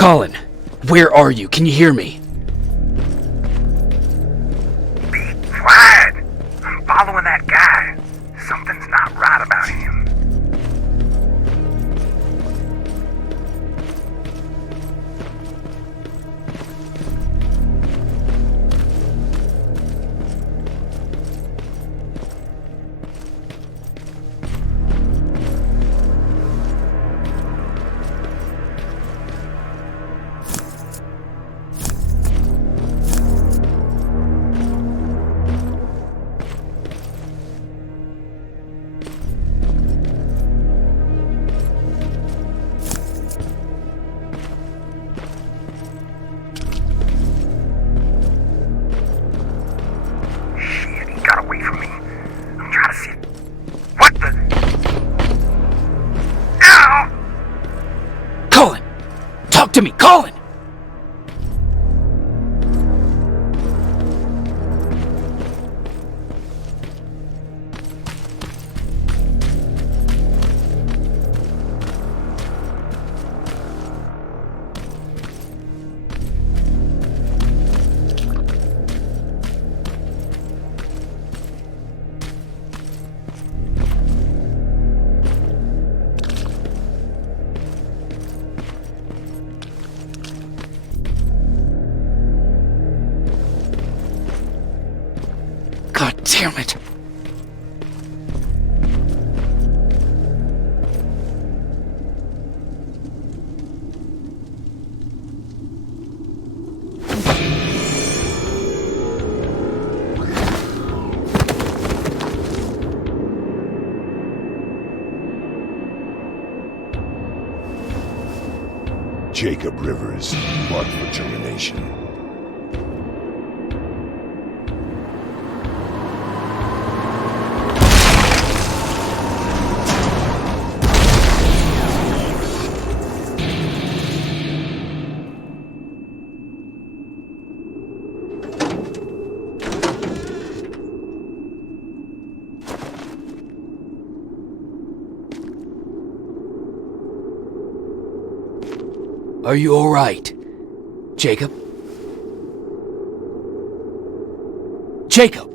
Colin, where are you? Can you hear me? Be quiet! I'm following that guy. Something's not right about him. Talk to me, Colin! God damn it! Jacob Rivers, marked for termination. Are you alright, Jacob? Jacob!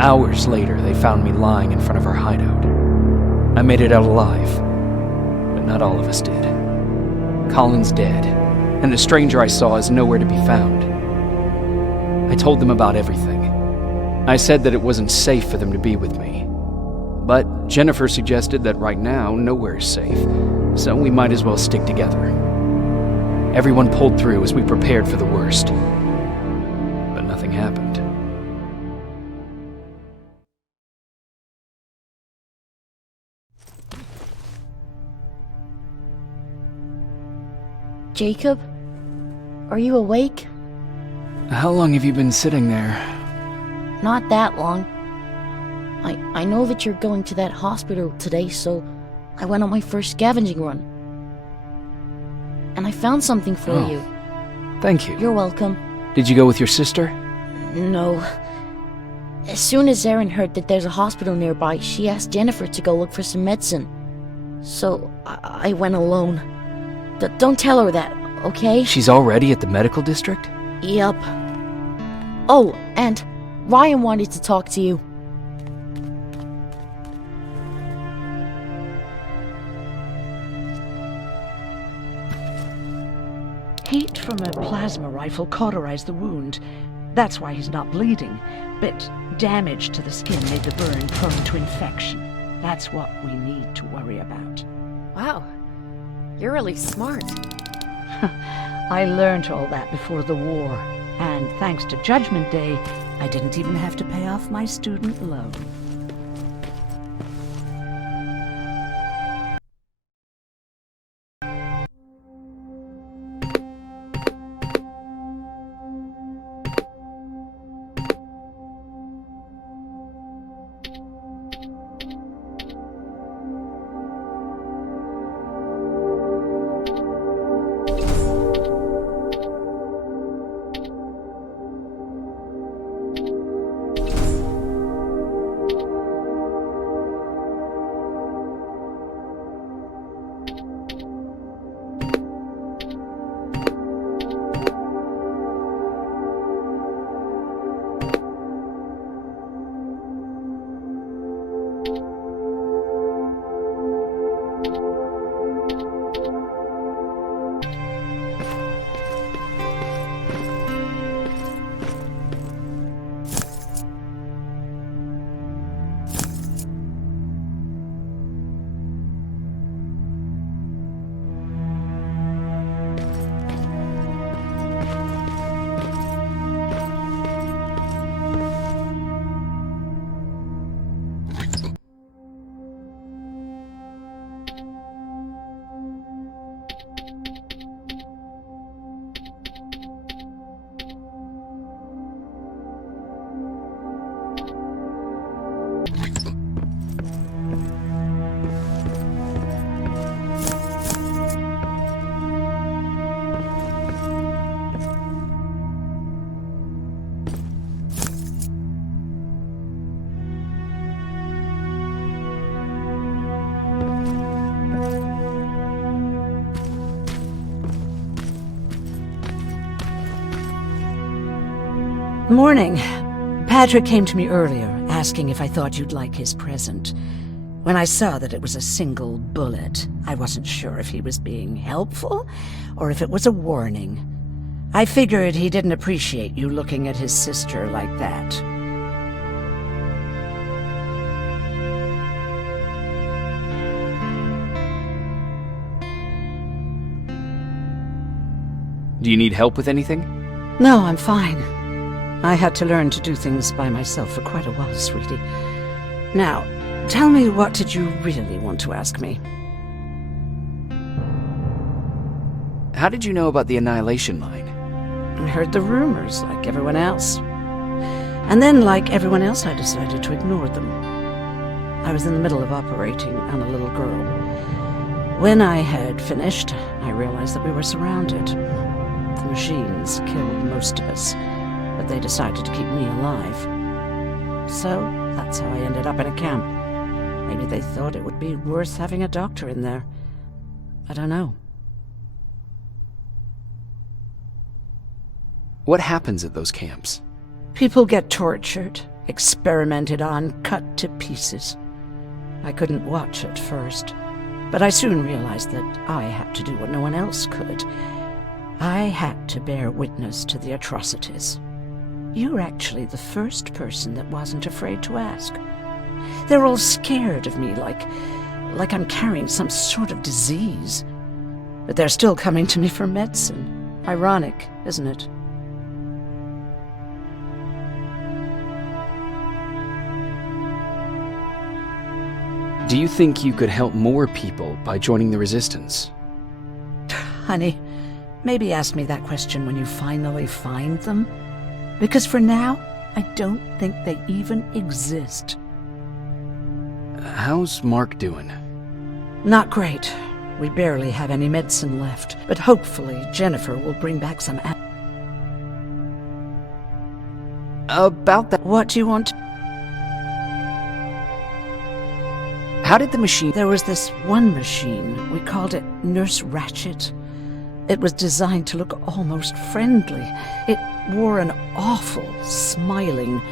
Hours later, they found me lying in front of our hideout. I made it out alive, but not all of us did. Colin's dead, and the stranger I saw is nowhere to be found. I told them about everything. I said that it wasn't safe for them to be with me. But Jennifer suggested that right now, nowhere is safe, so we might as well stick together. Everyone pulled through as we prepared for the worst, but nothing happened. Jacob? Are you awake? How long have you been sitting there? Not that long. I know that you're going to that hospital today, so I went on my first scavenging run. And I found something for you. Thank you. You're welcome. Did you go with your sister? No. As soon as Erin heard that there's a hospital nearby, she asked Jennifer to go look for some medicine. So I went alone. Don't tell her that, okay? She's already at the medical district? Yup. Oh, and Ryan wanted to talk to you. Heat from a plasma rifle cauterized the wound. That's why he's not bleeding. But damage to the skin made the burn prone to infection. That's what we need to worry about. Wow. You're really smart. I learned all that before the war. And thanks to Judgment Day, I didn't even have to pay off my student loan. Morning. Patrick came to me earlier, asking if I thought you'd like his present. When I saw that it was a single bullet, I wasn't sure if he was being helpful or if it was a warning. I figured he didn't appreciate you looking at his sister like that. Do you need help with anything? No, I'm fine. I had to learn to do things by myself for quite a while, sweetie. Now, tell me, what did you really want to ask me? How did you know about the Annihilation line? I heard the rumors, like everyone else. And then, like everyone else, I decided to ignore them. I was in the middle of operating on a little girl. When I had finished, I realized that we were surrounded. The machines killed most of us, but they decided to keep me alive. So, that's how I ended up in a camp. Maybe they thought it would be worth having a doctor in there. I don't know. What happens at those camps? People get tortured, experimented on, cut to pieces. I couldn't watch at first, but I soon realized that I had to do what no one else could. I had to bear witness to the atrocities. You're actually the first person that wasn't afraid to ask. They're all scared of me, like I'm carrying some sort of disease. But they're still coming to me for medicine. Ironic, isn't it? Do you think you could help more people by joining the Resistance? Honey, maybe ask me that question when you finally find them. Because for now, I don't think they even exist. How's Mark doing? Not great. We barely have any medicine left, but hopefully Jennifer will bring back some. About that, What do you want? how did the machine... There was this one machine. We called it Nurse Ratchet. It was designed to look almost friendly. It wore an awful, smiling,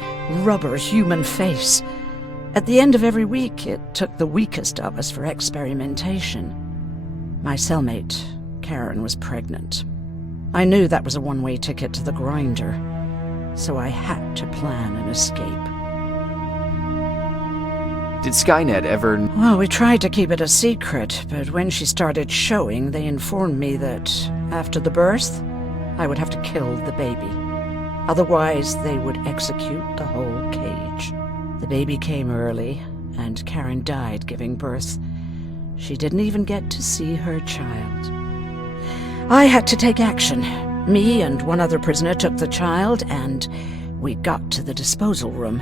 rubber human face. At the end of every week, it took the weakest of us for experimentation. My cellmate, Karen, was pregnant. I knew that was a one-way ticket to the grinder, so I had to plan an escape. Did Skynet ever... Well, we tried to keep it a secret, but when she started showing, they informed me that after the birth, I would have to kill the baby. Otherwise, they would execute the whole cage. The baby came early, and Karen died giving birth. She didn't even get to see her child. I had to take action. Me and one other prisoner took the child, and we got to the disposal room,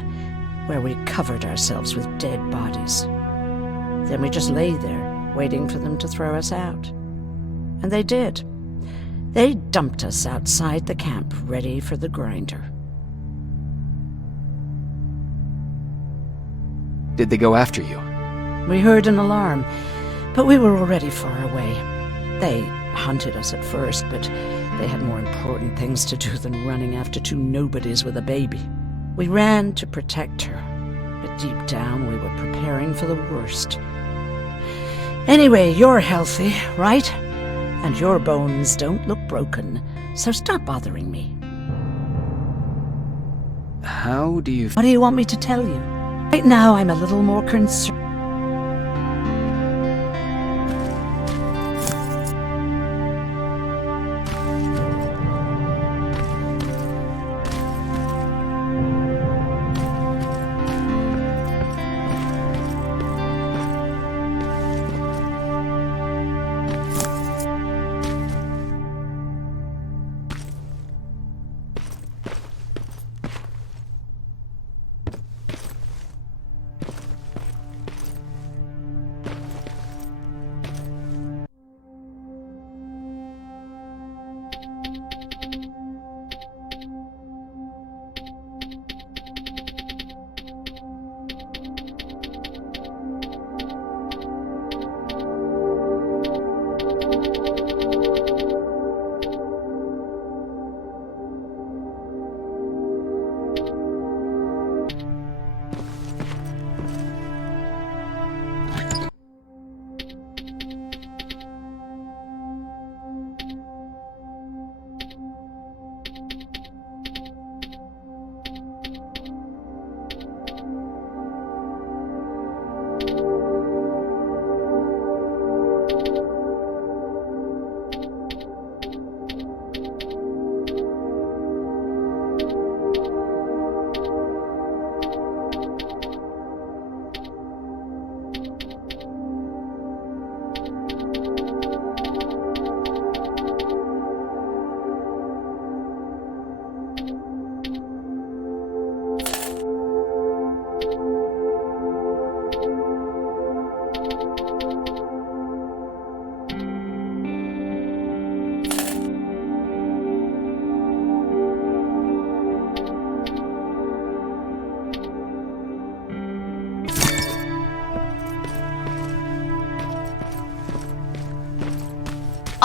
where we covered ourselves with dead bodies. Then we just lay there, waiting for them to throw us out. And they did. They dumped us outside the camp, ready for the grinder. Did they go after you? We heard an alarm, but we were already far away. They hunted us at first, but they had more important things to do than running after two nobodies with a baby. We ran to protect her, but deep down we were preparing for the worst. Anyway, you're healthy, right? And your bones don't look broken, so stop bothering me. How do you... What do you want me to tell you? Right now I'm a little more concerned.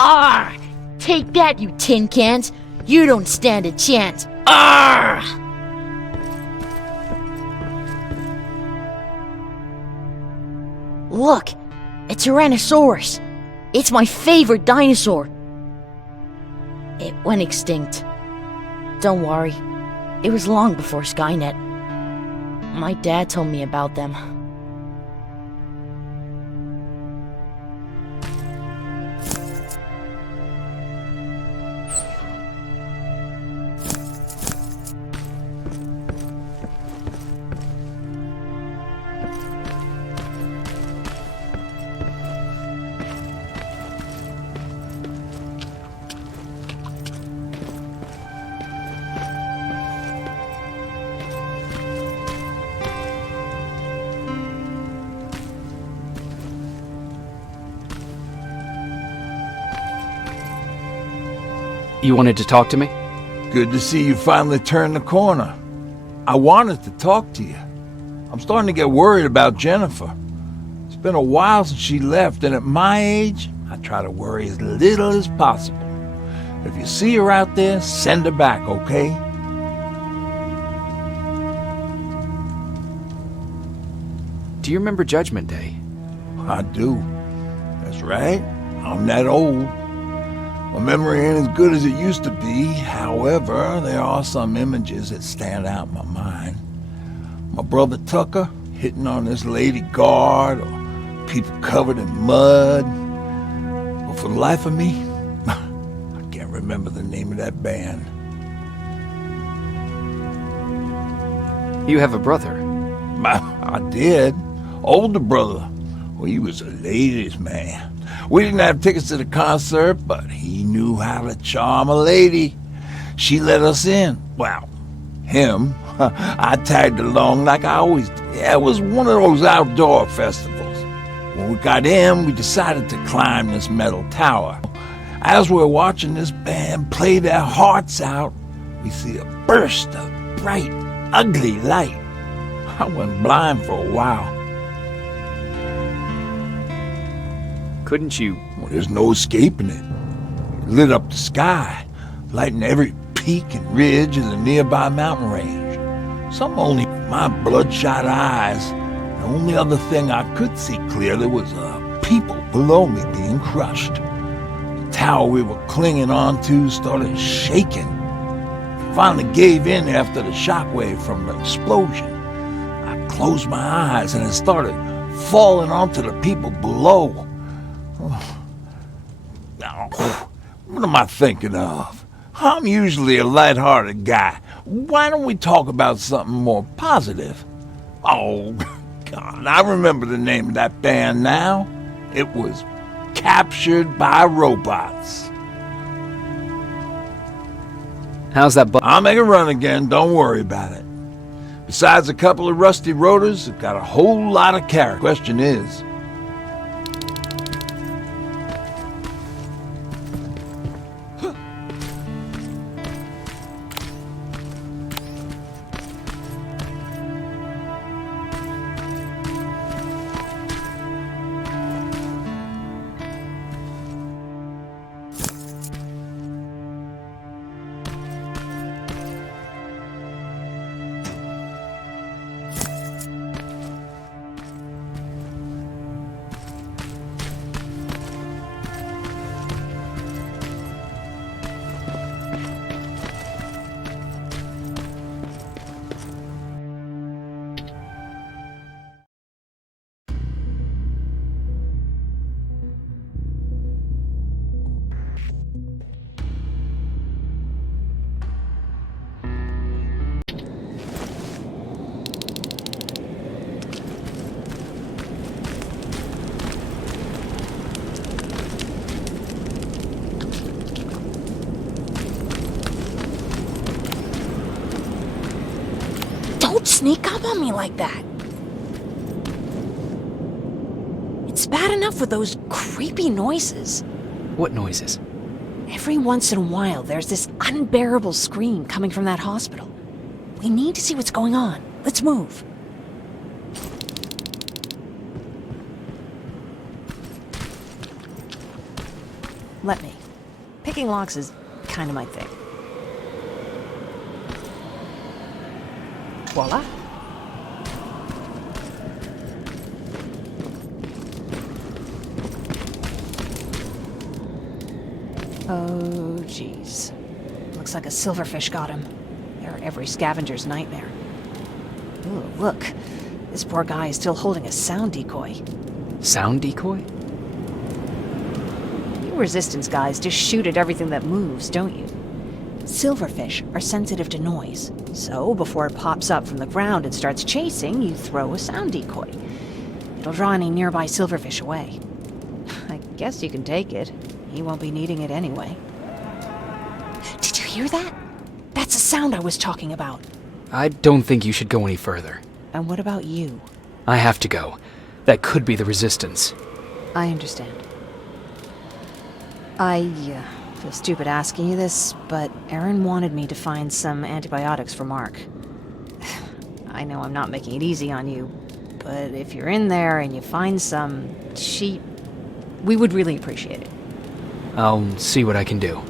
Arr! Take that, you tin cans! You don't stand a chance! Arr! Look! A Tyrannosaurus! It's my favorite dinosaur! It went extinct. Don't worry. It was long before Skynet. My dad told me about them. You wanted to talk to me? Good to see you finally turned the corner. I wanted to talk to you. I'm starting to get worried about Jennifer. It's been a while since she left, and at my age, I try to worry as little as possible. If you see her out there, send her back, okay? Do you remember Judgment Day? I do. That's right. I'm that old. My memory ain't as good as it used to be. However, there are some images that stand out in my mind. My brother Tucker hitting on this lady guard, or people covered in mud. But for the life of me, I can't remember the name of that band. You have a brother. I did. Older brother. Well, he was a ladies' man. We didn't have tickets to the concert, but he knew how to charm a lady. She let us in. Well, him. I tagged along like I always did. Yeah, it was one of those outdoor festivals. When we got in, we decided to climb this metal tower. As we're watching this band play their hearts out, we see a burst of bright, ugly light. I went blind for a while. Couldn't you? Well, there's no escaping it. It lit up the sky, lighting every peak and ridge of the nearby mountain range. Some only my bloodshot eyes. The only other thing I could see clearly was people below me being crushed. The tower we were clinging onto started shaking. It finally gave in after the shockwave from the explosion. I closed my eyes and it started falling onto the people below. Now, what am I thinking of? I'm usually a light-hearted guy. Why don't we talk about something more positive? Oh, God, I remember the name of that band now. It was Captured by Robots. How's that I'll make a run again, don't worry about it. Besides a couple of rusty rotors, it got a whole lot of character. Question is, Don't sneak up on me like that. It's bad enough with those creepy noises. What noises? Every once in a while, there's this unbearable scream coming from that hospital. We need to see what's going on. Let's move. Let me. Picking locks is kind of my thing. Voila. Oh, jeez. Looks like a silverfish got him. They're every scavenger's nightmare. Ooh, look. This poor guy is still holding a sound decoy. Sound decoy? You resistance guys just shoot at everything that moves, don't you? Silverfish are sensitive to noise, so before it pops up from the ground and starts chasing, you throw a sound decoy. It'll draw any nearby silverfish away. I guess you can take it. He won't be needing it anyway. Did you hear that? That's the sound I was talking about. I don't think you should go any further. And what about you? I have to go. That could be the resistance. I understand. I feel stupid asking you this, but Erin wanted me to find some antibiotics for Mark. I know I'm not making it easy on you, but if you're in there and you find some, we would really appreciate it. I'll see what I can do.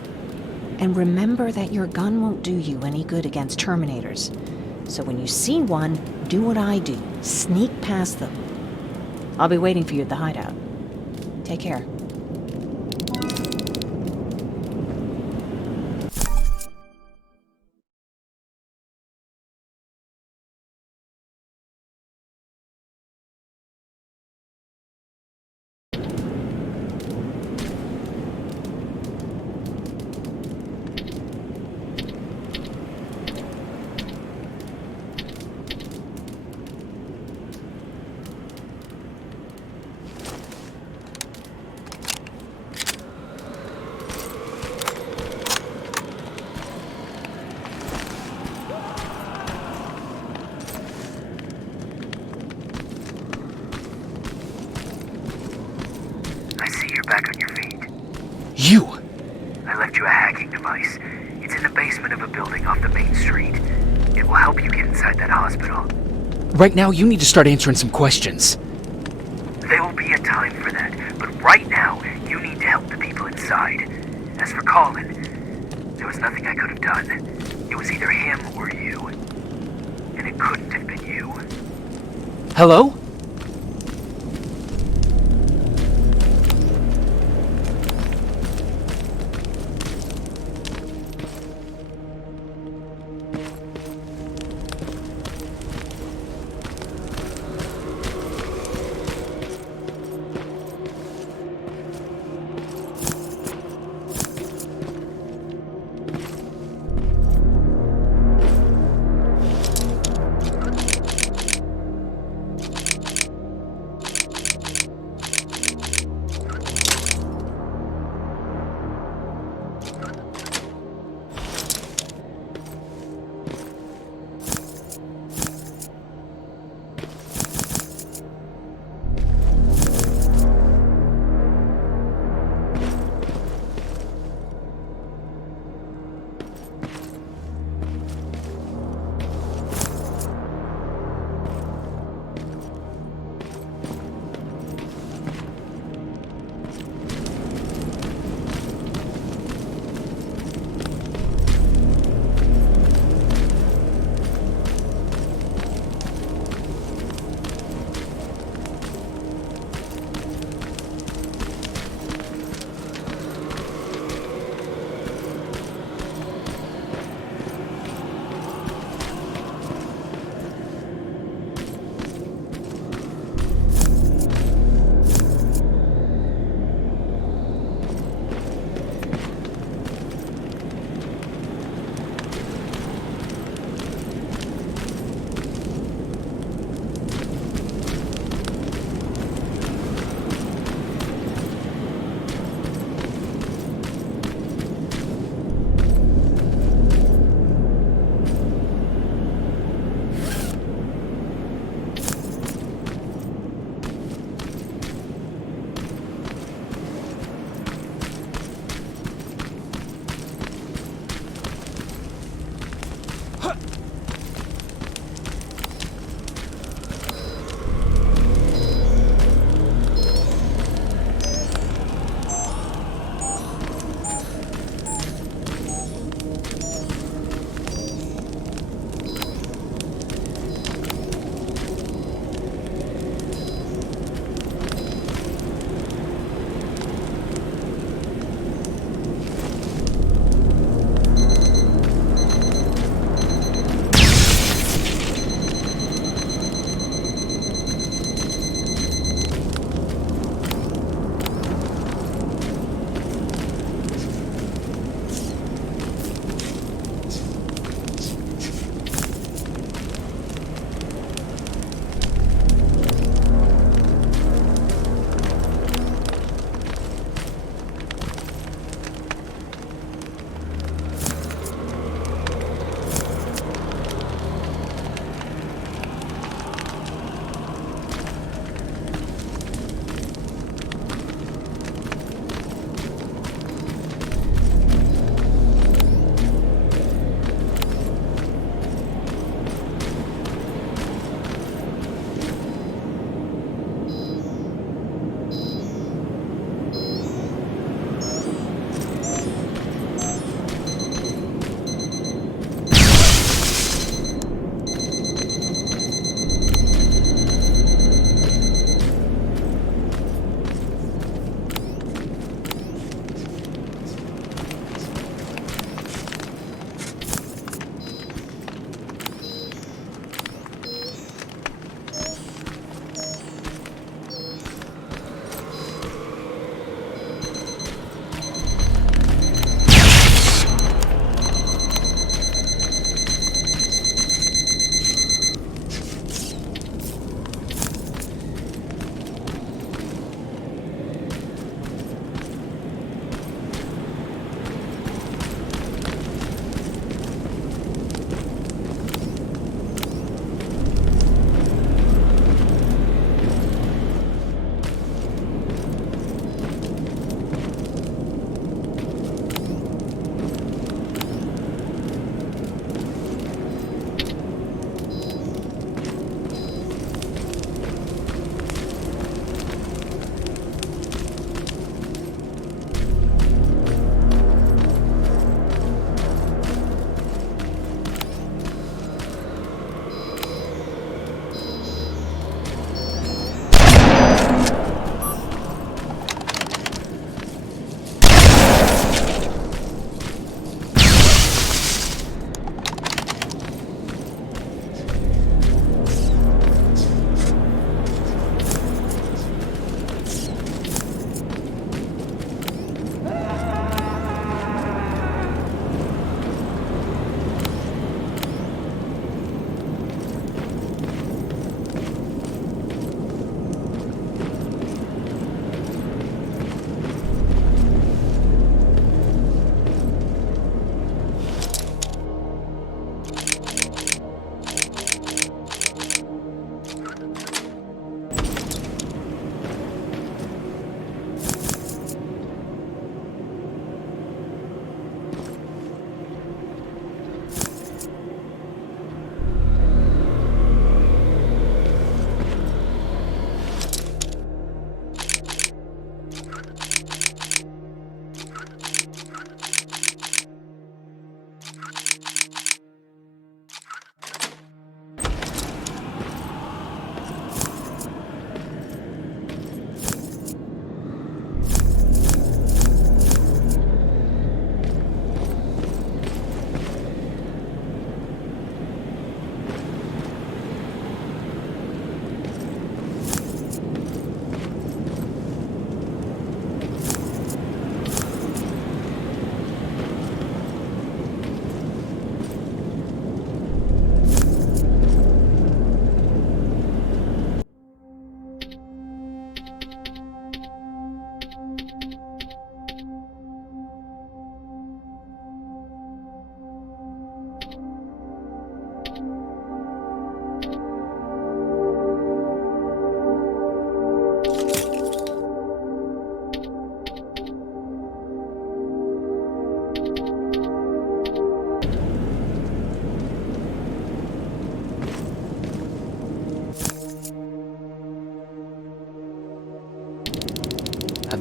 And remember that your gun won't do you any good against Terminators. So when you see one, do what I do. Sneak past them. I'll be waiting for you at the hideout. Take care. I see you're back on your feet. You! I left you a hacking device. It's in the basement of a building off the main street. It will help you get inside that hospital. Right now, you need to start answering some questions. There will be a time for that, but right now, you need to help the people inside. As for Colin, there was nothing I could have done. It was either him or you. And it couldn't have been you. Hello?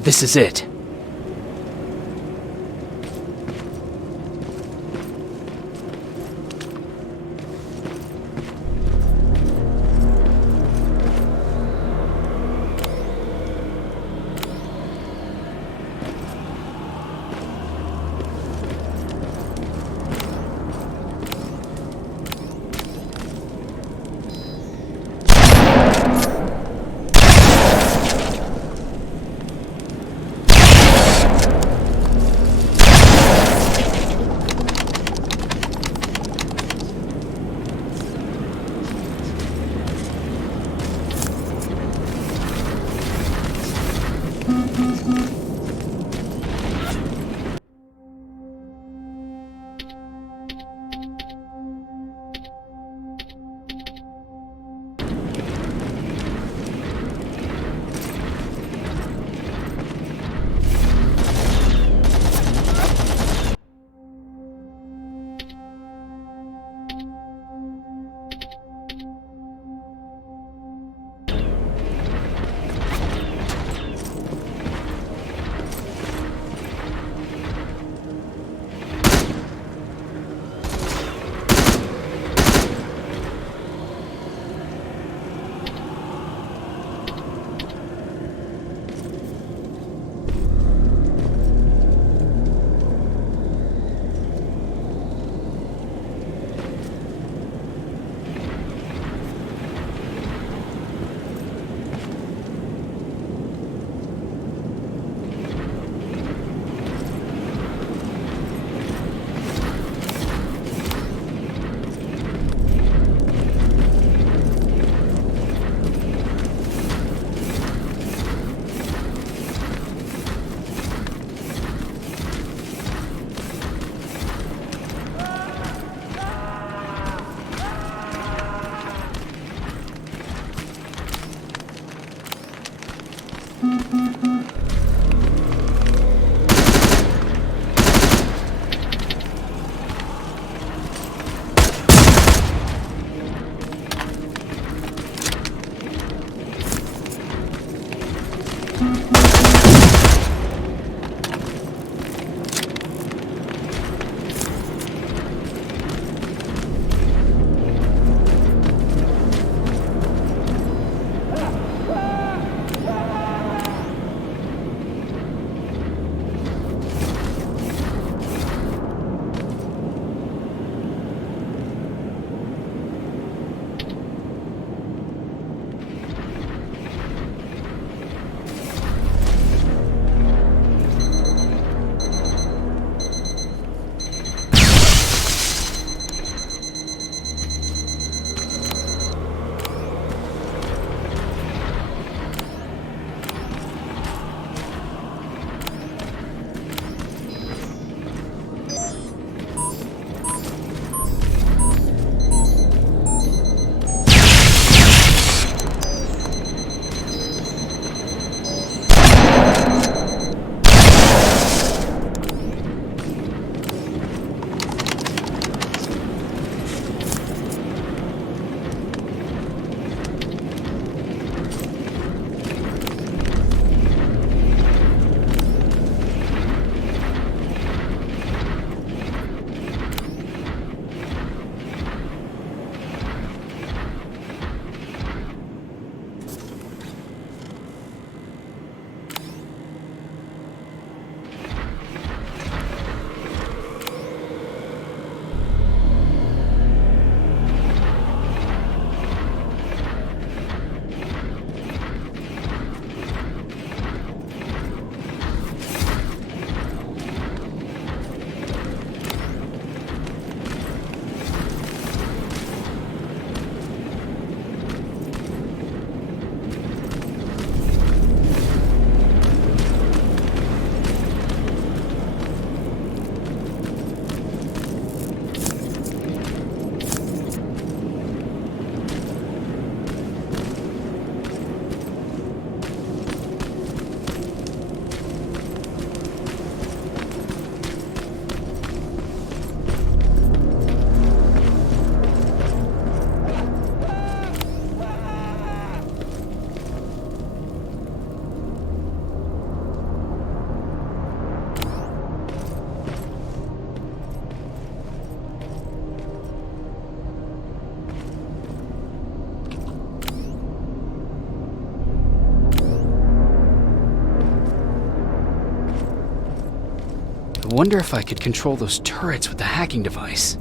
This is it. I wonder if I could control those turrets with the hacking device.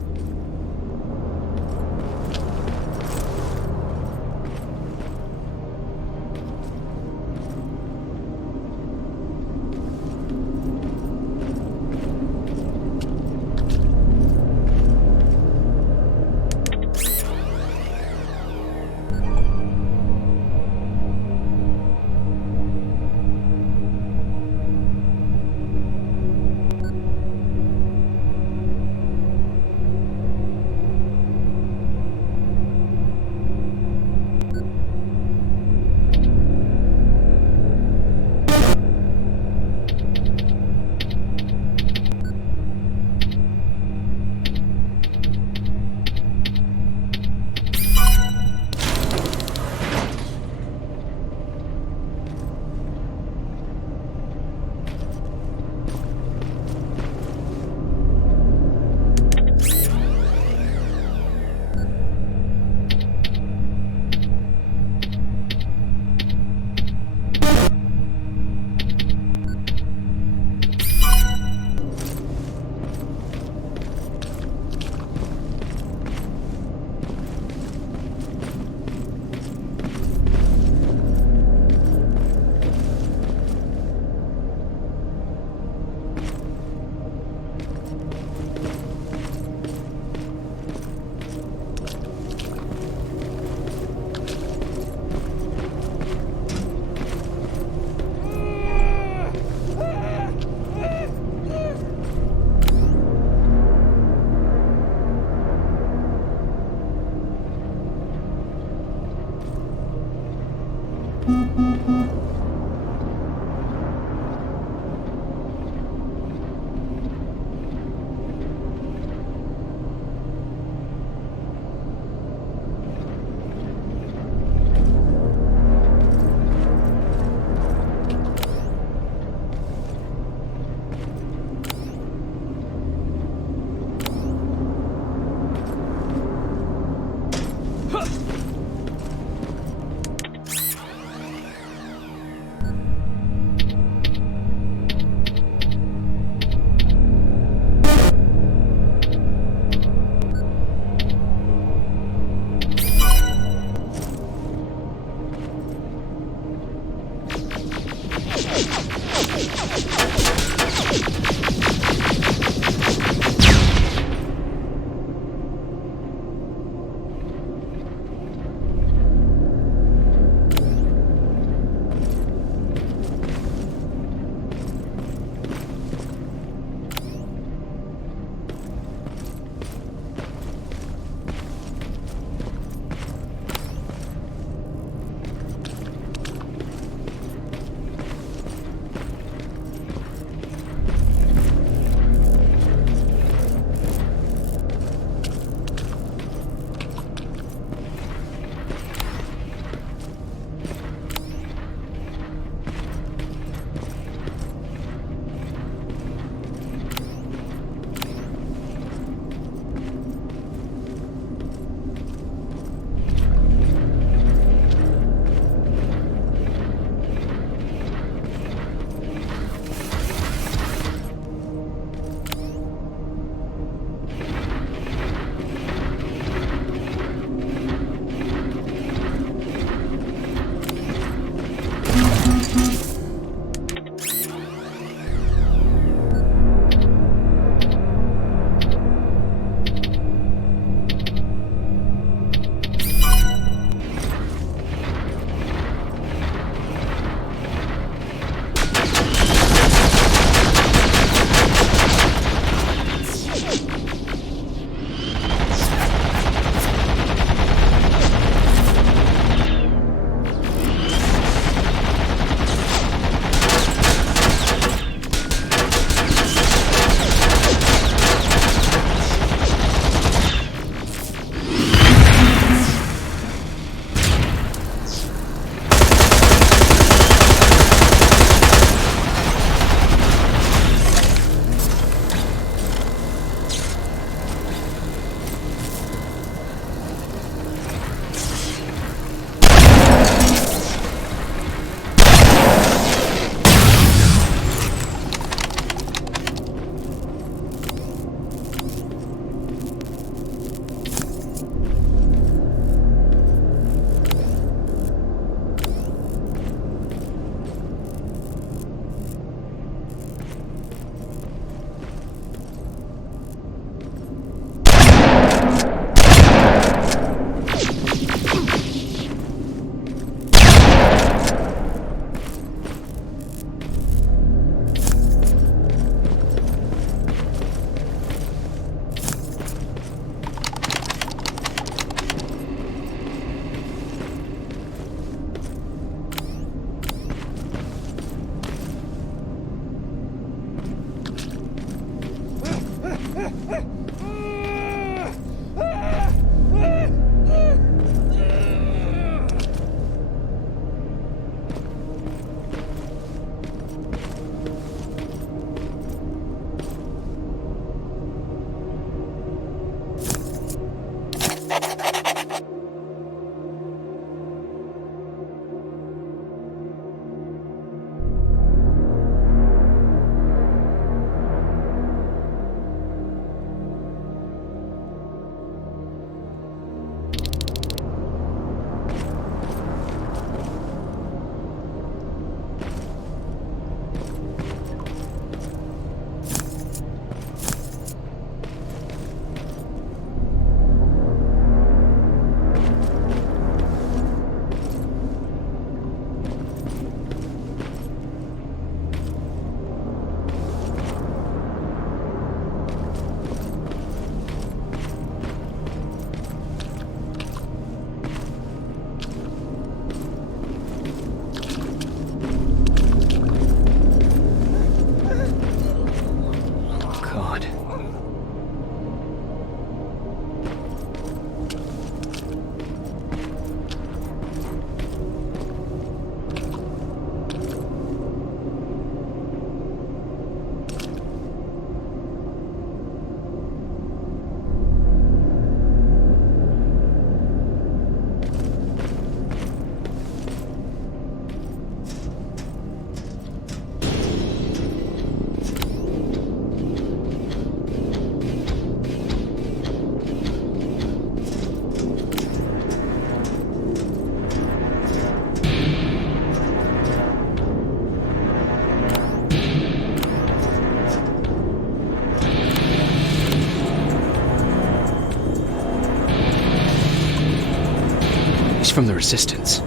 He's from the Resistance.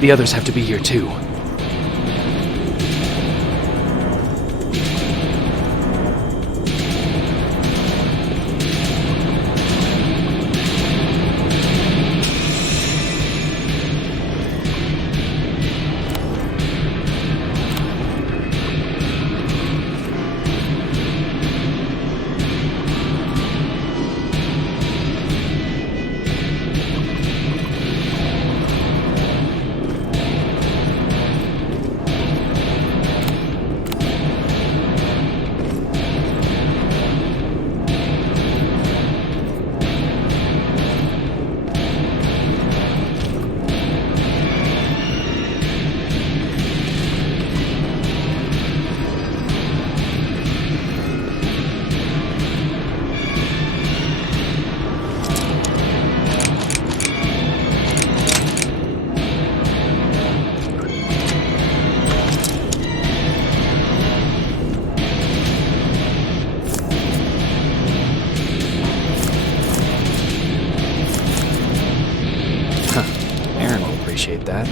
The others have to be here too. Aaron will appreciate that.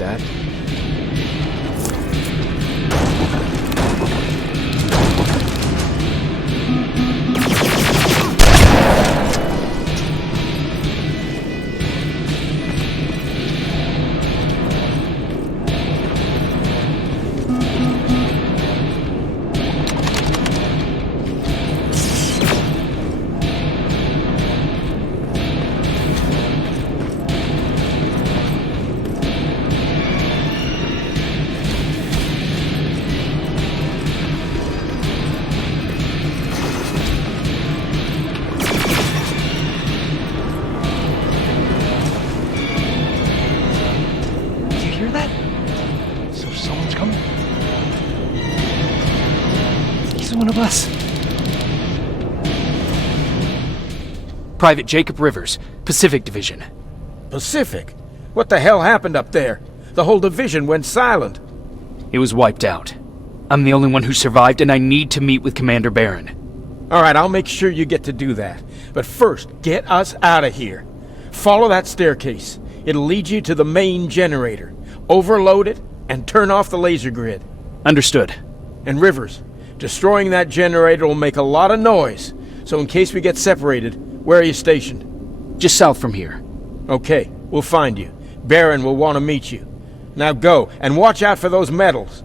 that. One of us. Private Jacob Rivers, Pacific Division. Pacific? What the hell happened up there? The whole division went silent. It was wiped out. I'm the only one who survived, and I need to meet with Commander Barron. All right, I'll make sure you get to do that. But first, get us out of here. Follow that staircase. It'll lead you to the main generator. Overload it and turn off the laser grid. Understood. And Rivers, destroying that generator will make a lot of noise, so in case we get separated, where are you stationed? Just south from here. Okay, we'll find you. Barron will want to meet you. Now go, and watch out for those medals.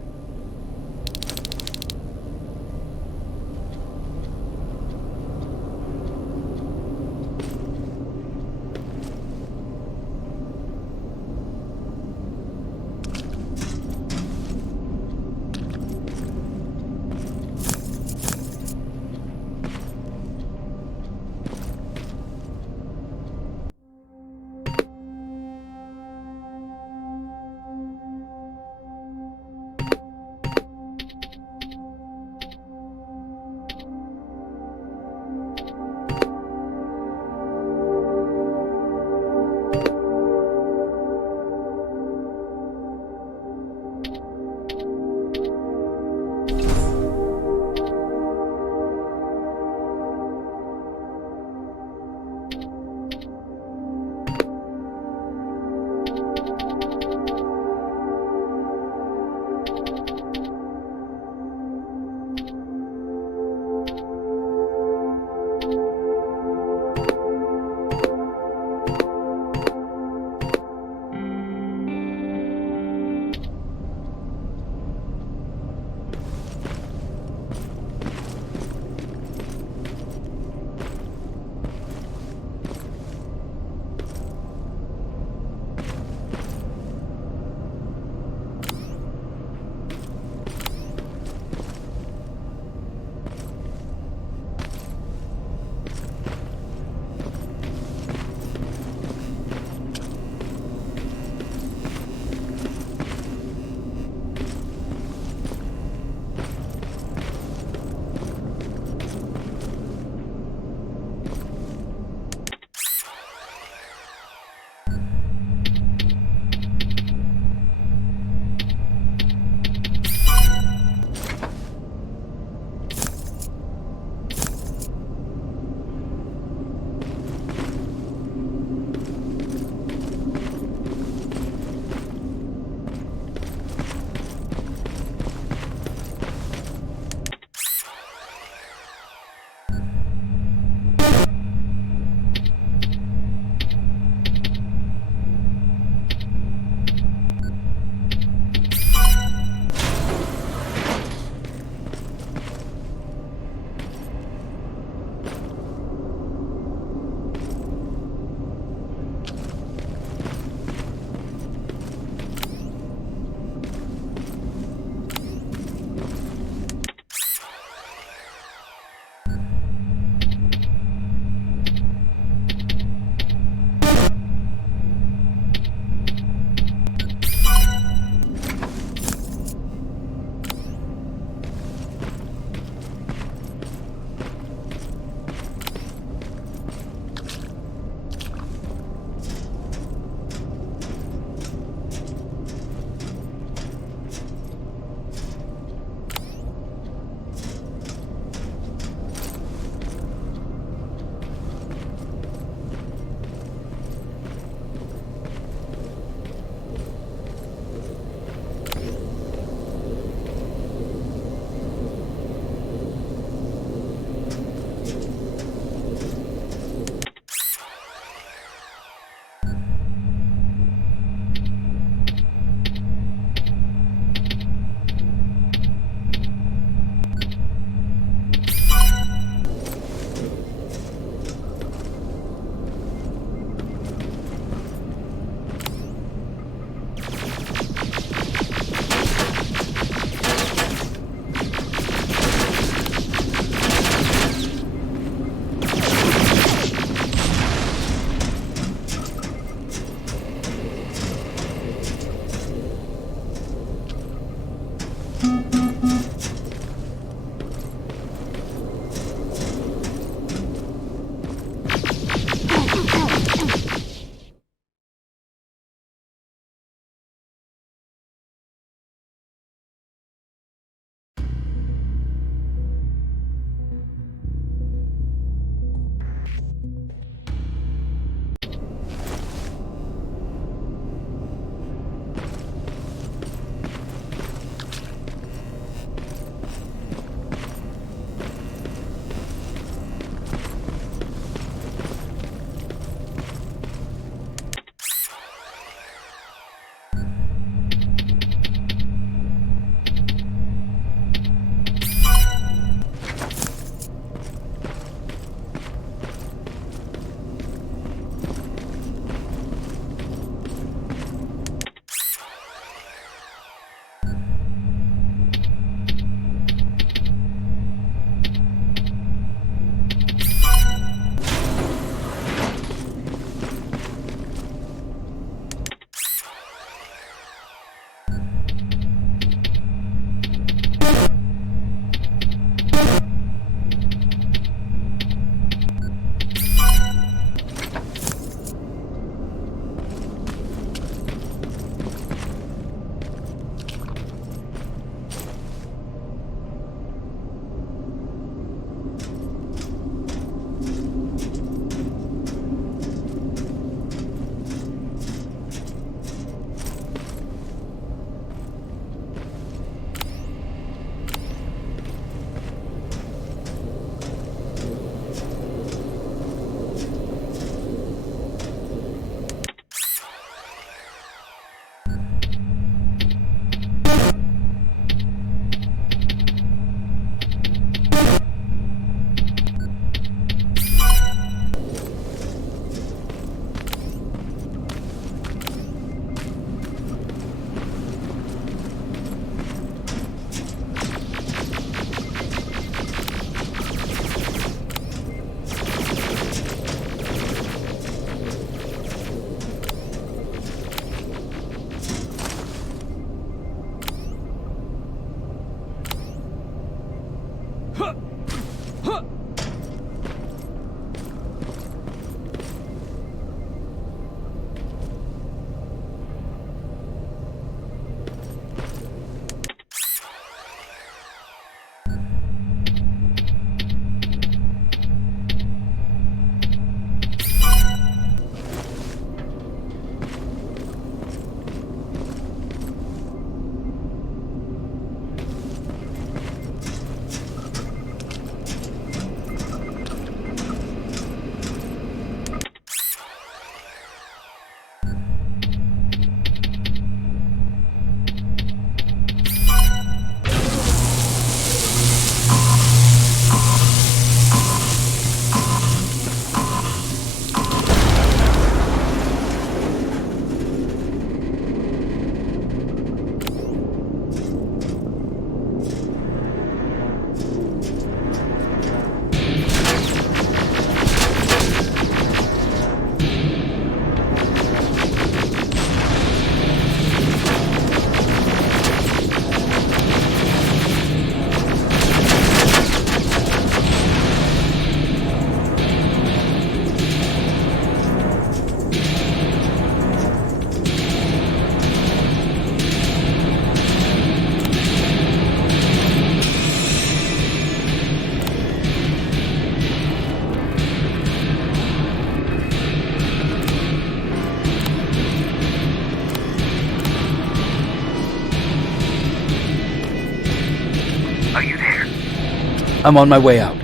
I'm on my way out.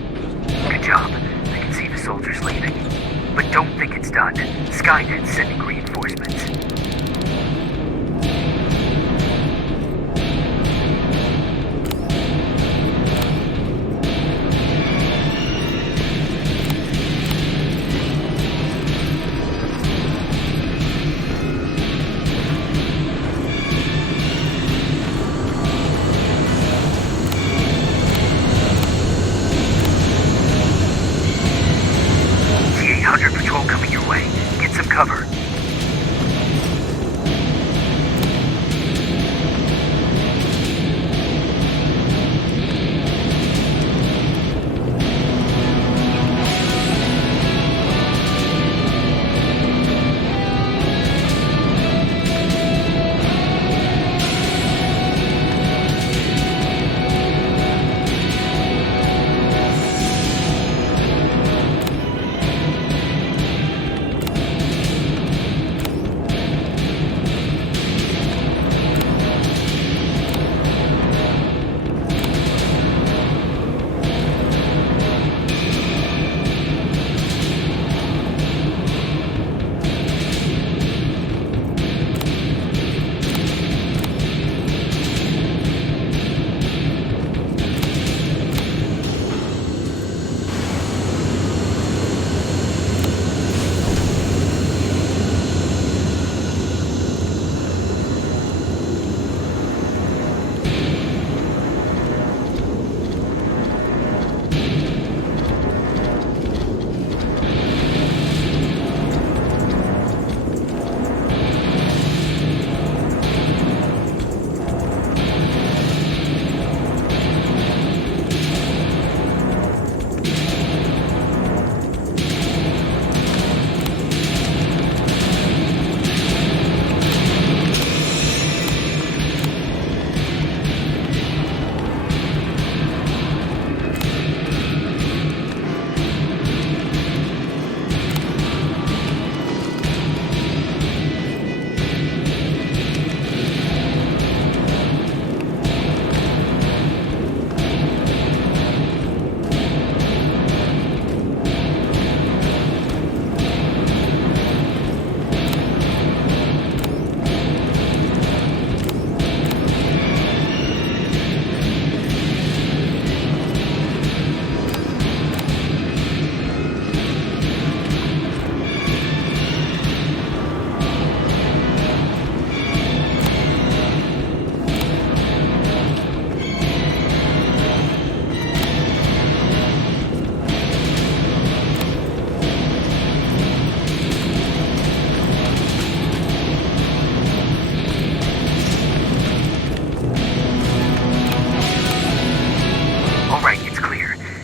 Good job. I can see the soldiers leaving. But don't think it's done. Skynet's sending reinforcements. T-800 patrol coming your way. Get some cover.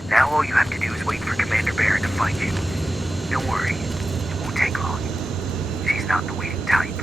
Now all you have to do is wait for Commander Barron to find you. Don't worry, it won't take long. She's not the waiting type.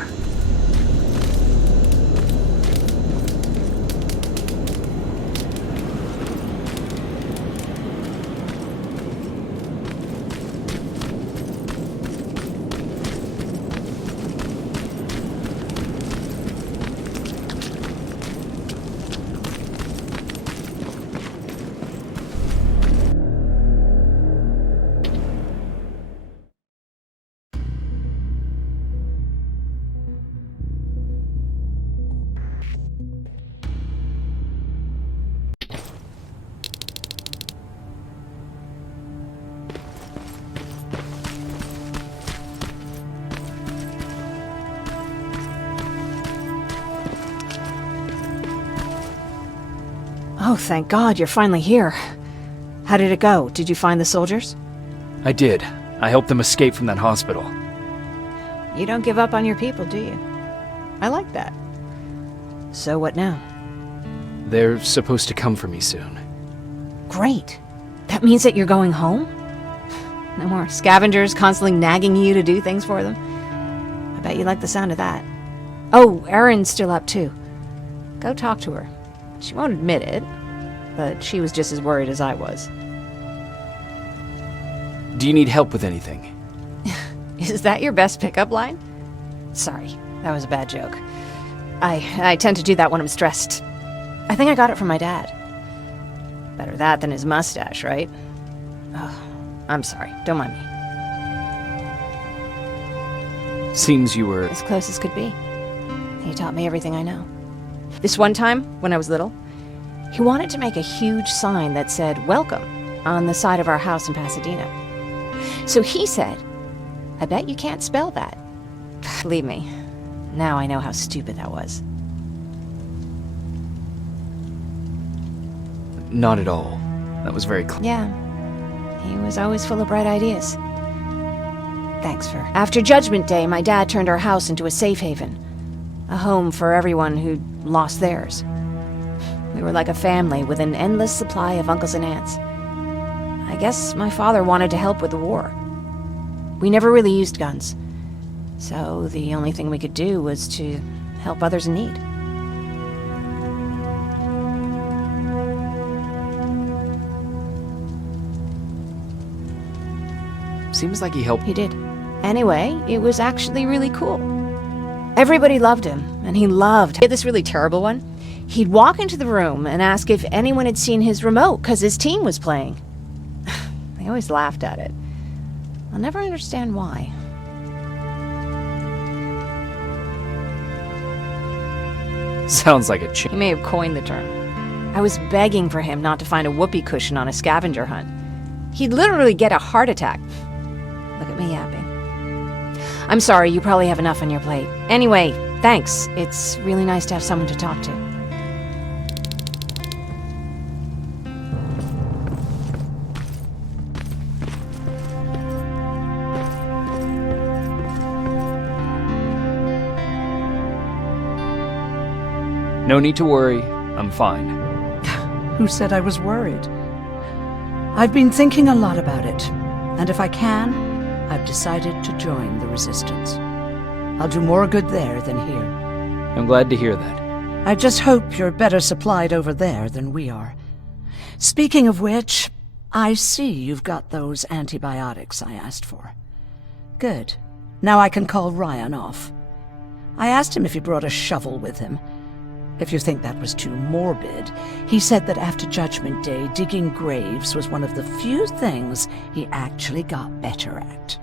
Oh, thank God, you're finally here. How did it go? Did you find the soldiers? I did. I helped them escape from that hospital. You don't give up on your people, do you? I like that. So what now? They're supposed to come for me soon. Great. That means that you're going home? No more scavengers constantly nagging you to do things for them? I bet you like the sound of that. Oh, Erin's still up too. Go talk to her. She won't admit it, but she was just as worried as I was. Do you need help with anything? Is that your best pickup line? Sorry, that was a bad joke. I tend to do that when I'm stressed. I think I got it from my dad. Better that than his mustache, right? Oh, I'm sorry. Don't mind me. Seems you were. As close as could be. He taught me everything I know. This one time, when I was little, he wanted to make a huge sign that said, "Welcome," on the side of our house in Pasadena. So he said, "I bet you can't spell that." Believe me, now I know how stupid that was. Not at all. That was very clear. Yeah, he was always full of bright ideas. Thanks for... After Judgment Day, my dad turned our house into a safe haven. A home for everyone who'd lost theirs. We were like a family with an endless supply of uncles and aunts. I guess my father wanted to help with the war. We never really used guns, so the only thing we could do was to help others in need. Seems like he helped. He did. Anyway, it was actually really cool. Everybody loved him, and he loved... He had this really terrible one. He'd walk into the room and ask if anyone had seen his remote, because his team was playing. They always laughed at it. I'll never understand why. Sounds like a He may have coined the term. I was begging for him not to find a whoopee cushion on a scavenger hunt. He'd literally get a heart attack. Look at me yapping. I'm sorry, you probably have enough on your plate. Anyway, thanks. It's really nice to have someone to talk to. No need to worry. I'm fine. Who said I was worried? I've been thinking a lot about it, and if I can, I've decided to join the Resistance. I'll do more good there than here. I'm glad to hear that. I just hope you're better supplied over there than we are. Speaking of which, I see you've got those antibiotics I asked for. Good. Now I can call Ryan off. I asked him if he brought a shovel with him. If you think that was too morbid, he said that after Judgment Day, digging graves was one of the few things he actually got better at.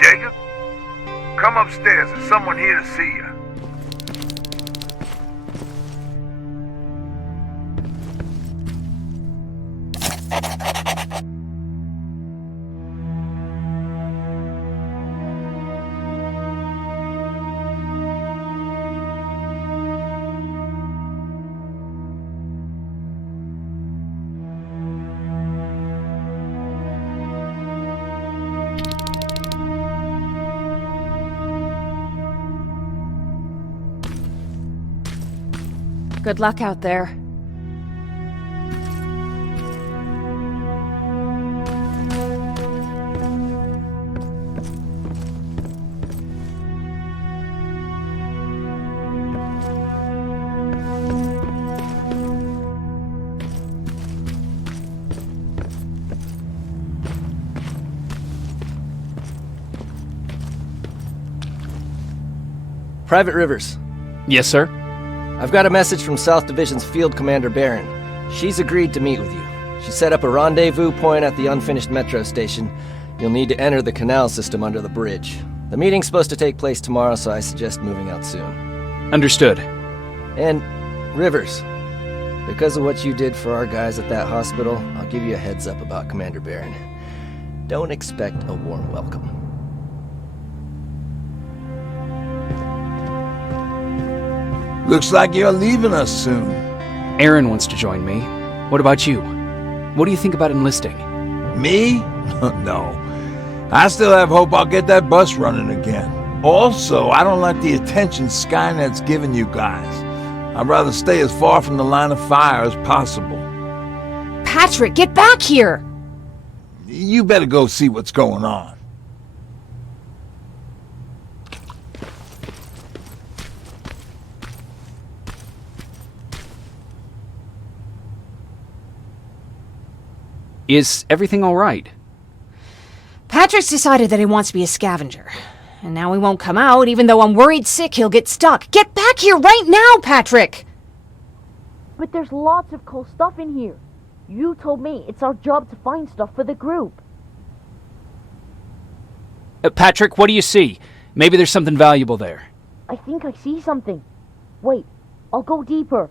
Jacob? Come upstairs. There's someone here to see you. Good luck out there. Private Rivers, Yes, sir? I've got a message from South Division's Field Commander Barron. She's agreed to meet with you. She set up a rendezvous point at the unfinished metro station. You'll need to enter the canal system under the bridge. The meeting's supposed to take place tomorrow, so I suggest moving out soon. Understood. And, Rivers, because of what you did for our guys at that hospital, I'll give you a heads up about Commander Barron. Don't expect a warm welcome. Looks like you're leaving us soon. Aaron wants to join me. What about you? What do you think about enlisting? Me? No. I still have hope I'll get that bus running again. Also, I don't like the attention Skynet's giving you guys. I'd rather stay as far from the line of fire as possible. Patrick, get back here! You better go see what's going on. Is everything all right? Patrick's decided that he wants to be a scavenger. And now he won't come out, even though I'm worried sick he'll get stuck. Get back here right now, Patrick! But there's lots of cool stuff in here. You told me it's our job to find stuff for the group. Patrick, what do you see? Maybe there's something valuable there. I think I see something. Wait, I'll go deeper.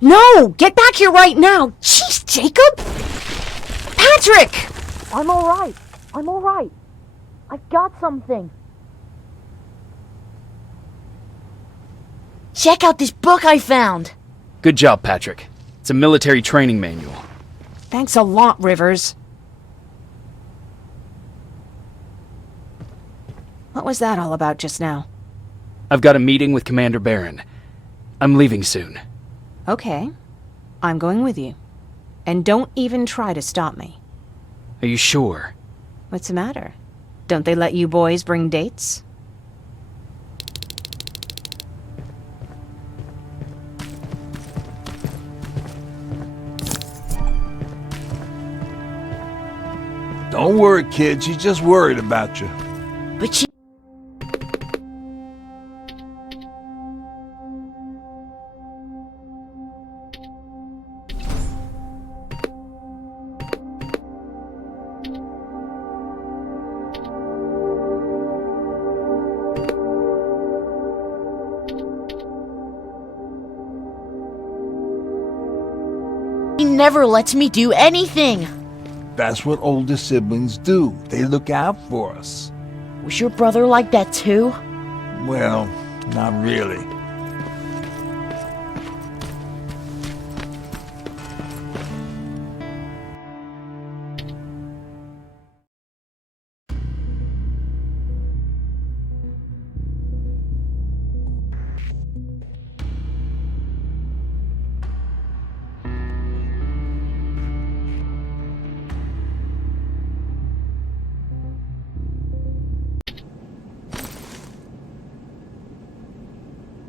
No! Get back here right now! Jeez, Jacob! Patrick! I'm alright. I'm alright. I've got something. Check out this book I found. Good job, Patrick. It's a military training manual. Thanks a lot, Rivers. What was that all about just now? I've got a meeting with Commander Barron. I'm leaving soon. Okay. I'm going with you. And don't even try to stop me. Are you sure? What's the matter? Don't they let you boys bring dates? Don't worry, kid. She's just worried about you. But she... He never lets me do anything. That's what older siblings do. They look out for us. Was your brother like that too? Well, not really.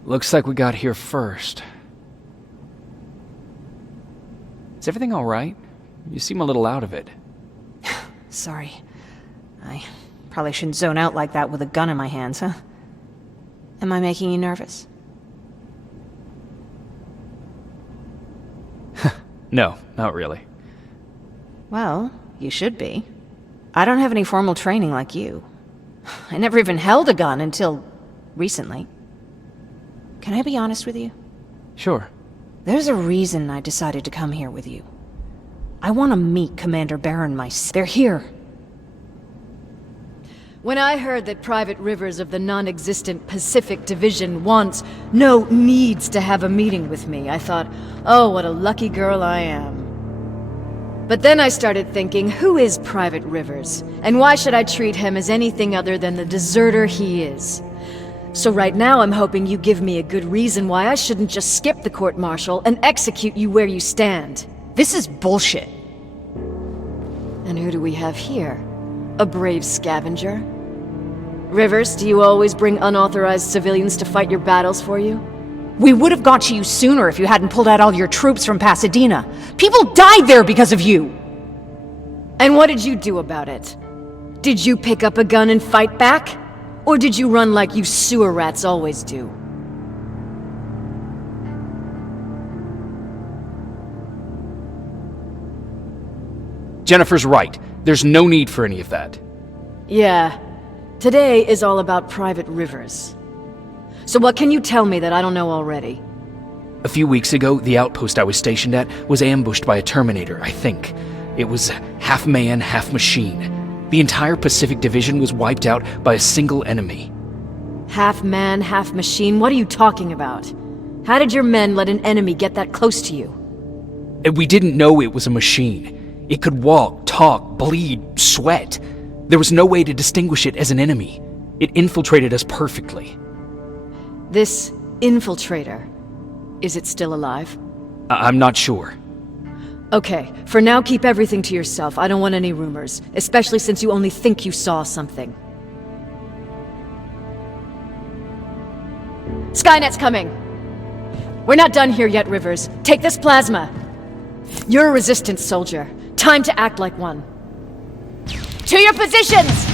Looks like we got here first. Is everything alright? You seem a little out of it. Sorry. I probably shouldn't zone out like that with a gun in my hands, huh? Am I making you nervous? No, not really. Well, you should be. I don't have any formal training like you. I never even held a gun until recently. Can I be honest with you? Sure. There's a reason I decided to come here with you. I want to meet Commander Barron myself. They're here. When I heard that Private Rivers of the non-existent Pacific Division needs to have a meeting with me, I thought, oh, what a lucky girl I am. But then I started thinking, who is Private Rivers? And why should I treat him as anything other than the deserter he is? So right now I'm hoping you give me a good reason why I shouldn't just skip the court-martial and execute you where you stand. This is bullshit. And who do we have here? A brave scavenger? Rivers, do you always bring unauthorized civilians to fight your battles for you? We would have got to you sooner if you hadn't pulled out all your troops from Pasadena. People died there because of you! And what did you do about it? Did you pick up a gun and fight back? Or did you run like you sewer rats always do? Jennifer's right. There's no need for any of that. Yeah. Today is all about Private Rivers. So what can you tell me that I don't know already? A few weeks ago, the outpost I was stationed at was ambushed by a Terminator, I think. It was half man, half machine. The entire Pacific Division was wiped out by a single enemy. Half man, half machine? What are you talking about? How did your men let an enemy get that close to you? And we didn't know it was a machine. It could walk, talk, bleed, sweat. There was no way to distinguish it as an enemy. It infiltrated us perfectly. This infiltrator, is it still alive? I'm not sure. Okay, for now keep everything to yourself. I don't want any rumors, especially since you only think you saw something. Skynet's coming! We're not done here yet, Rivers. Take this plasma. You're a resistance soldier. Time to act like one. To your positions!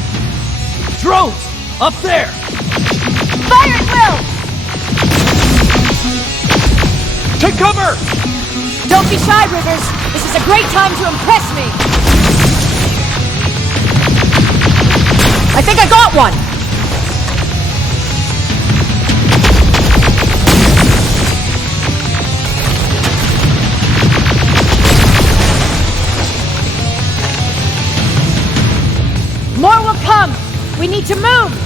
Drones! Up there! Fire at will! Take cover! Don't be shy, Rivers. This is a great time to impress me. I think I got one! More will come! We need to move!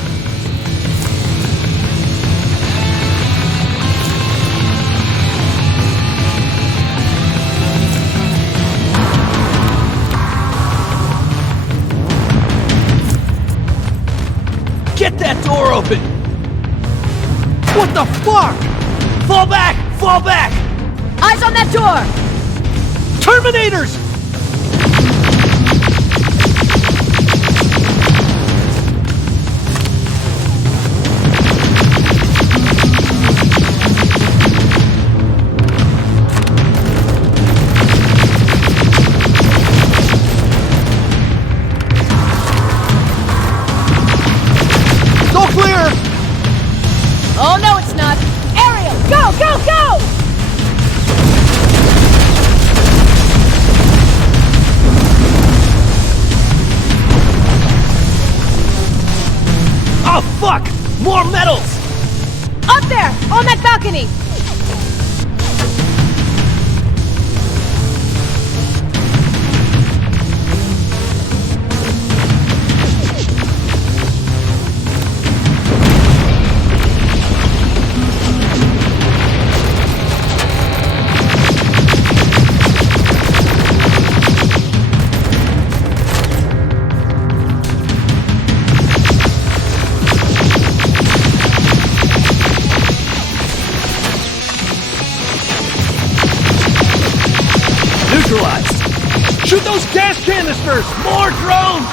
Get that door open! What the fuck? Fall back! Fall back! Eyes on that door! Terminators! Oh, no, it's not! Ariel, go, go, go! Oh, fuck! More metals! Up there! On that balcony! Shoot those gas canisters! More drones!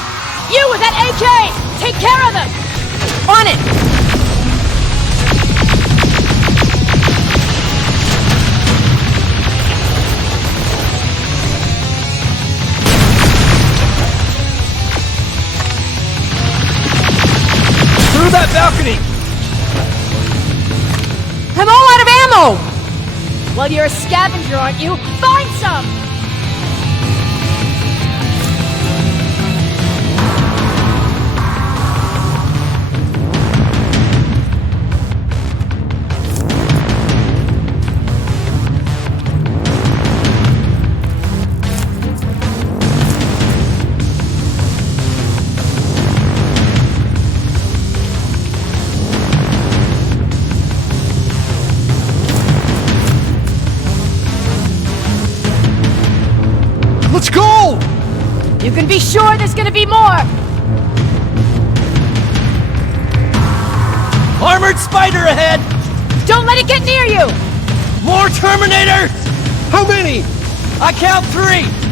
You with that AK! Take care of them! On it! home! Well, you're a scavenger, aren't you? Find some! Let's go! You can be sure there's gonna be more! Armored spider ahead! Don't let it get near you! More Terminators! How many? I count 3!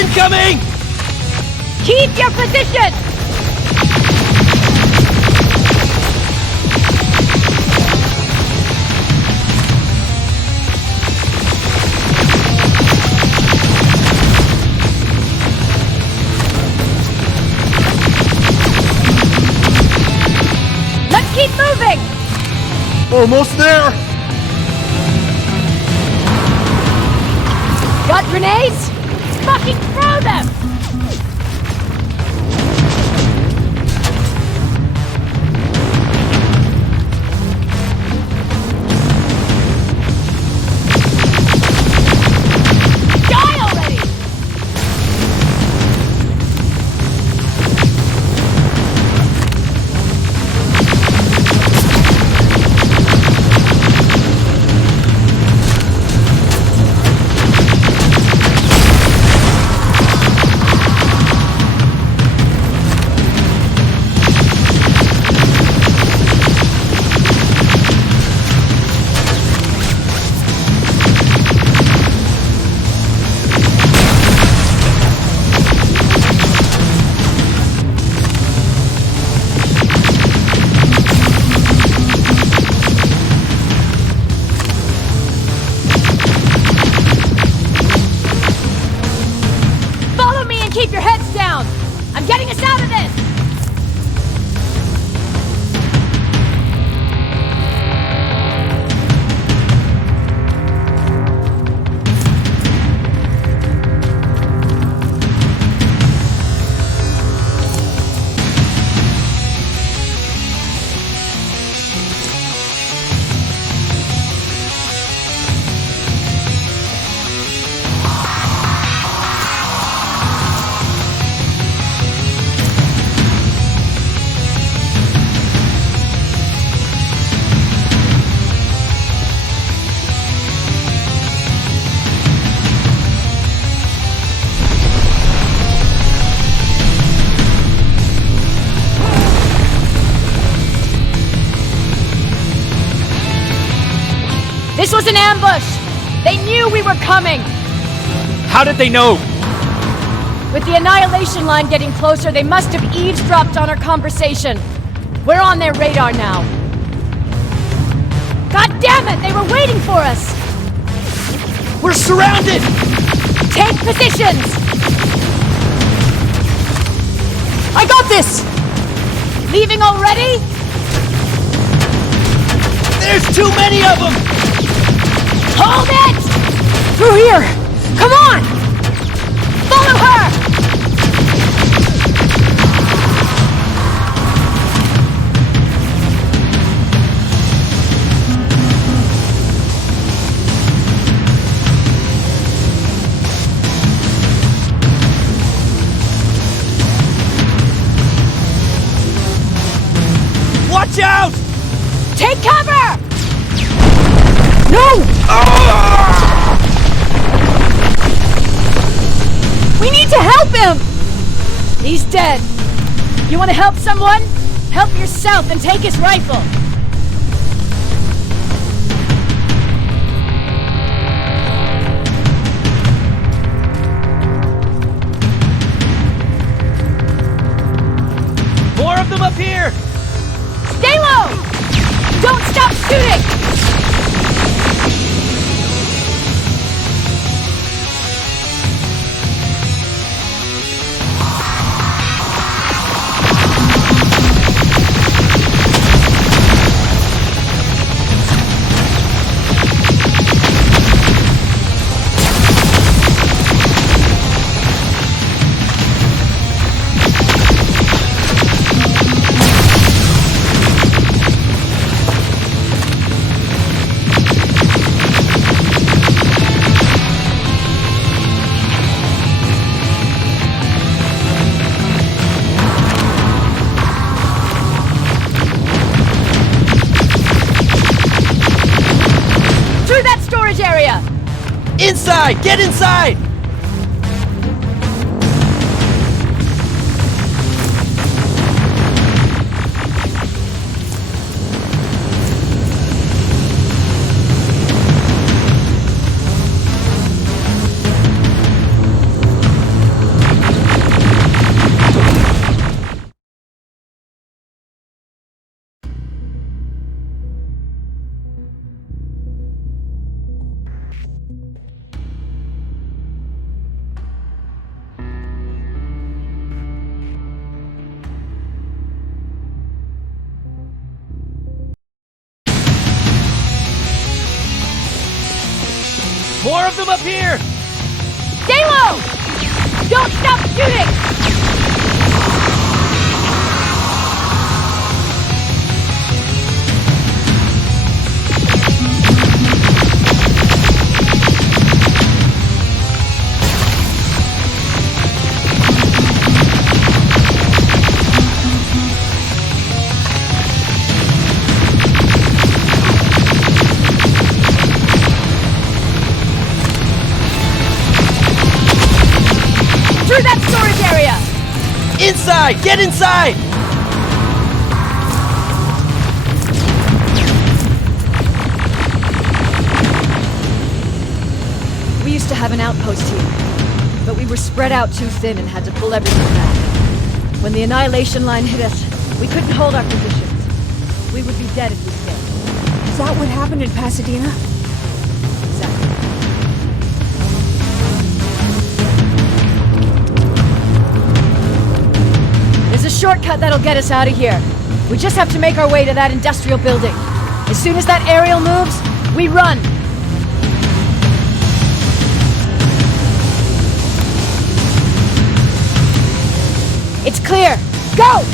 Incoming! Keep your position! Let's keep moving! Almost there! Got grenades? Fucking throw them! Die already! Keep your heads down! I'm getting us out of this! This was an ambush! They knew we were coming! How did they know? With the annihilation line getting closer, they must have eavesdropped on our conversation. We're on their radar now. God damn it! They were waiting for us! We're surrounded! Take positions! I got this! Leaving already? There's too many of them! Hold it! Through here! Come on! Follow her! out! Take cover! No! We need to help him! He's dead. You want to help someone? Help yourself and take his rifle. More of them up here! Stay low! Don't stop shooting! Area! Inside! Get inside! More of them up here! Stay low! Don't stop shooting! Through that storage area! Inside! Get inside! We used to have an outpost here, but we were spread out too thin and had to pull everything back. When the annihilation line hit us, we couldn't hold our positions. We would be dead if we stayed. Is that what happened in Pasadena? Exactly. There's a shortcut that'll get us out of here. We just have to make our way to that industrial building. As soon as that aerial moves, we run! It's clear! Go!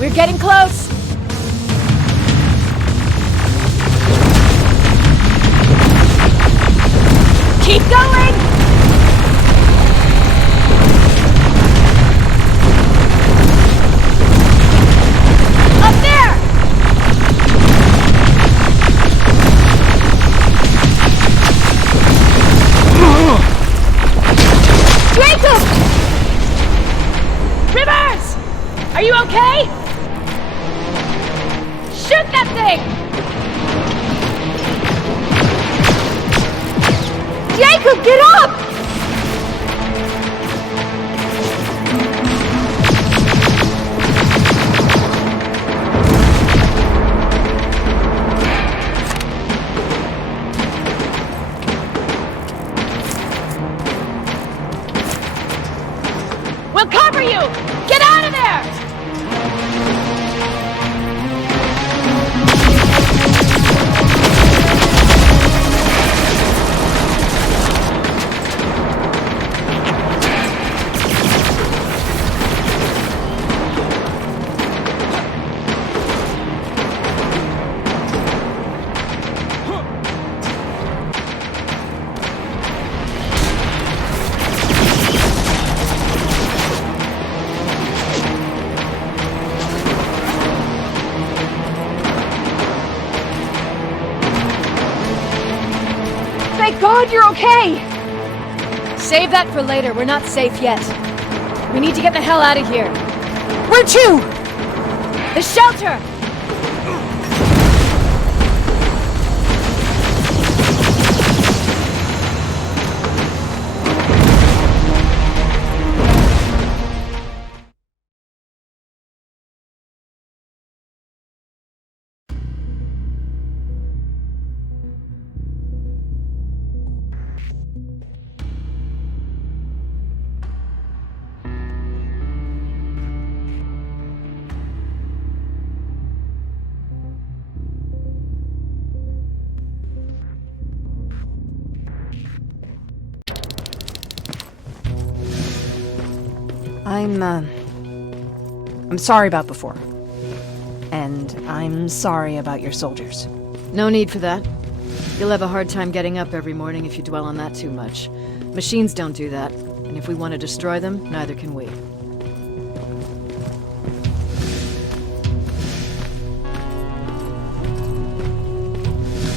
We're getting close! Keep going! Up there! Jacob! Rivers! Are you okay? Shoot that thing! Jacob, get up! We'll cover you! Get out of there! Thank God you're okay! Save that for later. We're not safe yet. We need to get the hell out of here. Where to? The shelter! I'm sorry about before. And I'm sorry about your soldiers. No need for that. You'll have a hard time getting up every morning if you dwell on that too much. Machines don't do that, and if we want to destroy them, neither can we.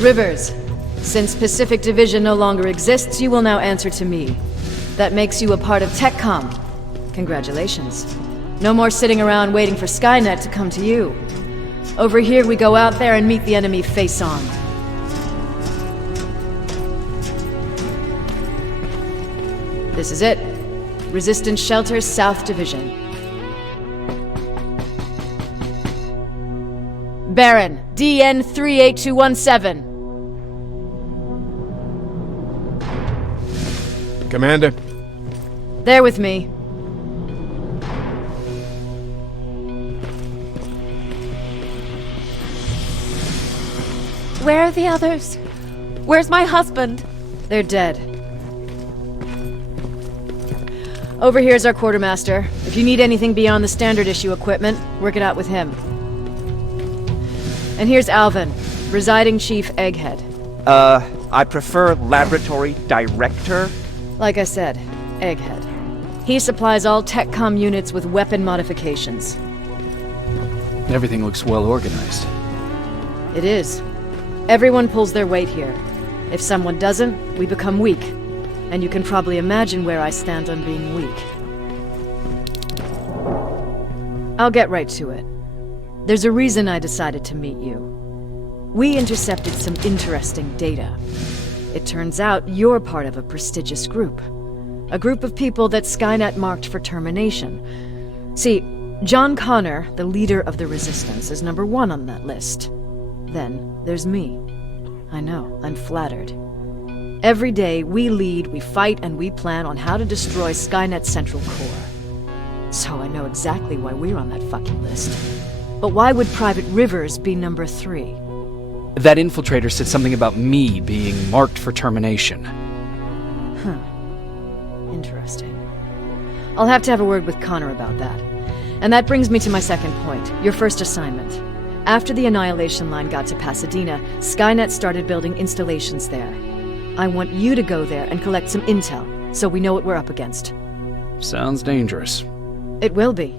Rivers, since Pacific Division no longer exists, you will now answer to me. That makes you a part of TechCom. Congratulations. No more sitting around waiting for Skynet to come to you. Over here, we go out there and meet the enemy face on. This is it. Resistance Shelter, South Division. Baron, DN 38217. Commander, There with me. Where are the others? Where's my husband? They're dead. Over here's our quartermaster. If you need anything beyond the standard issue equipment, work it out with him. And here's Alvin, presiding chief Egghead. I prefer laboratory director. Like I said, Egghead. He supplies all TechCom units with weapon modifications. Everything looks well organized. It is. Everyone pulls their weight here. If someone doesn't, we become weak. And you can probably imagine where I stand on being weak. I'll get right to it. There's a reason I decided to meet you. We intercepted some interesting data. It turns out you're part of a prestigious group. A group of people that Skynet marked for termination. See, John Connor, the leader of the Resistance, is number 1 on that list. Then there's me. I know, I'm flattered. Every day, we lead, we fight, and we plan on how to destroy Skynet's central core. So I know exactly why we're on that fucking list. But why would Private Rivers be number 3? That infiltrator said something about me being marked for termination. Huh. Interesting. I'll have to have a word with Connor about that. And that brings me to my second point, your first assignment. After the Annihilation Line got to Pasadena, Skynet started building installations there. I want you to go there and collect some intel, so we know what we're up against. Sounds dangerous. It will be.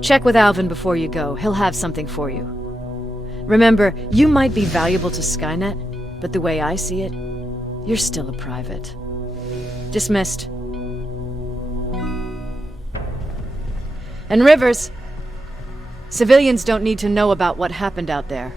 Check with Alvin before you go. He'll have something for you. Remember, you might be valuable to Skynet, but the way I see it, you're still a private. Dismissed. And Rivers, civilians don't need to know about what happened out there.